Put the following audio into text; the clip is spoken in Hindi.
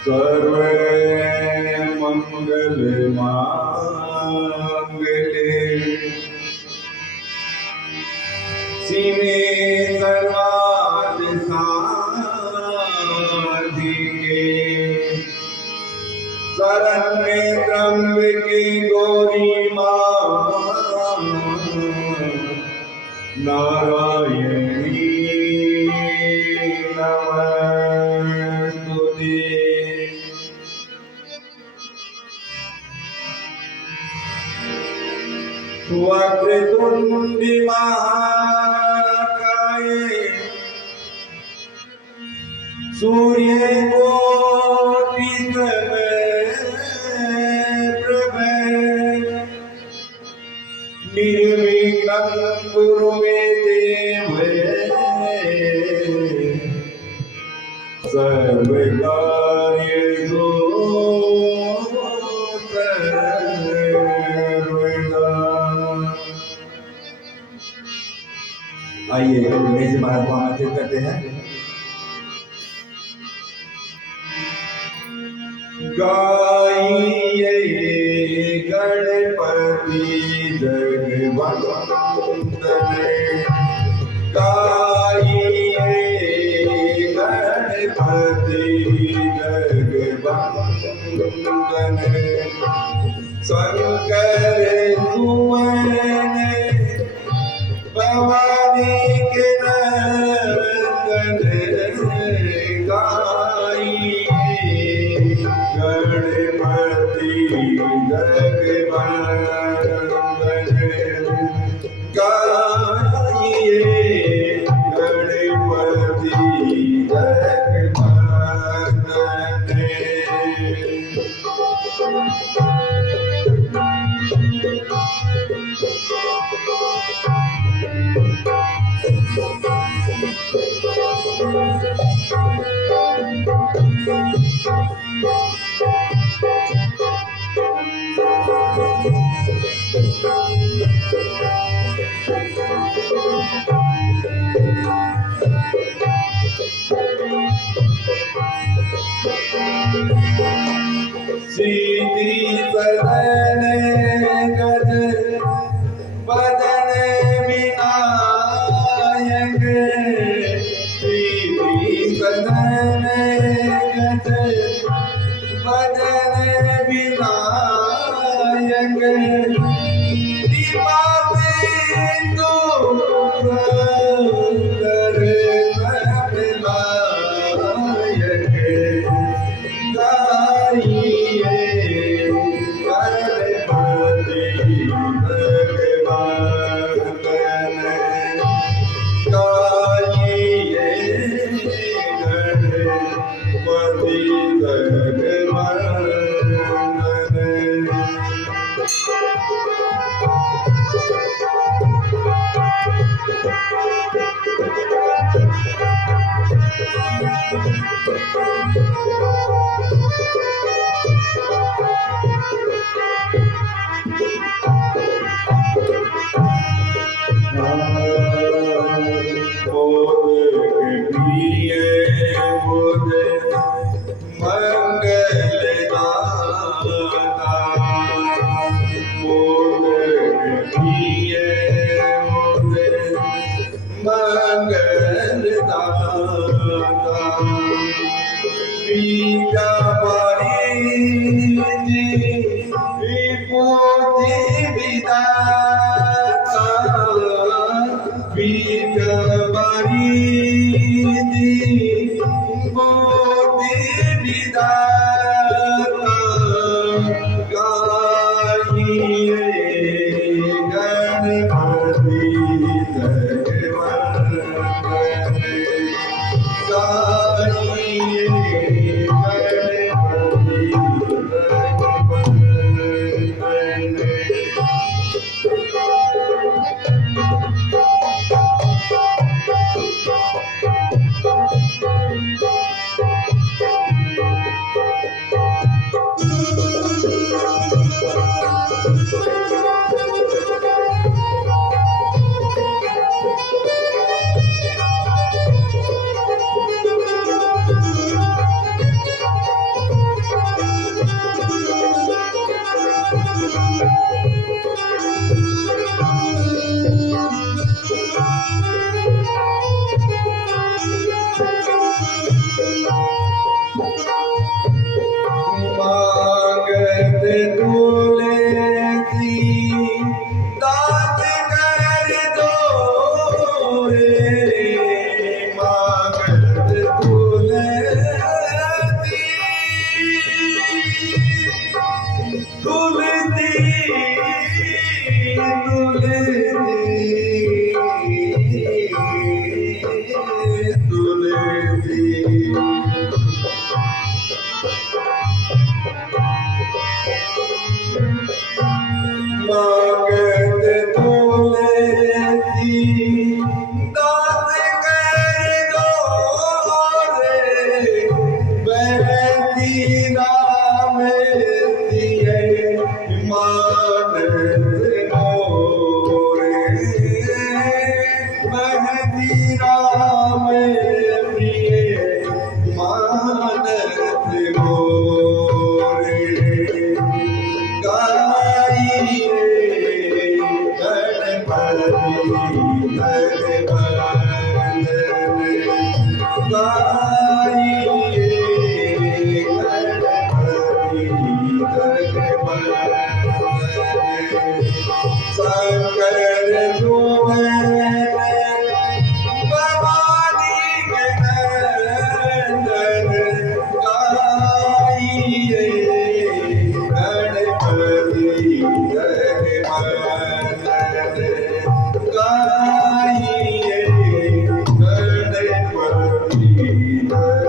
सर्वे मंगल मांगले शिवे सर्वार्थ साधिके शरण्ये त्र्यंबके गौरी मां नारायणी नमस्तुते। वक्रतुंडी महाकाय सूर्यकोटि समप्रभ निर्विघ्नं कुरु मे देव सर्वकार्येषु सर्वदा। आइए गणेश महाराज को आमंत्रित करते हैं। गाइए गणपति जगवंदन, गाइए गणपति जगवंदन, शंकर सुवन भवानी के नंदन, गाइए गणपति जगवंदन, गाइए गणपति सीधी सदन गज बदन विनायक, सीधी सदन गज बदन विनायक, दीपा बिंदु सुंदर सब लायक, गाइए गणपति जगवंदन, गाइए गणपति जगवंदन। मंगलदाता गाइए गणपति शंकर सुवन भवानी के नंदन गाइए गणपति जगमंदन गाइए गणपति जगमंदन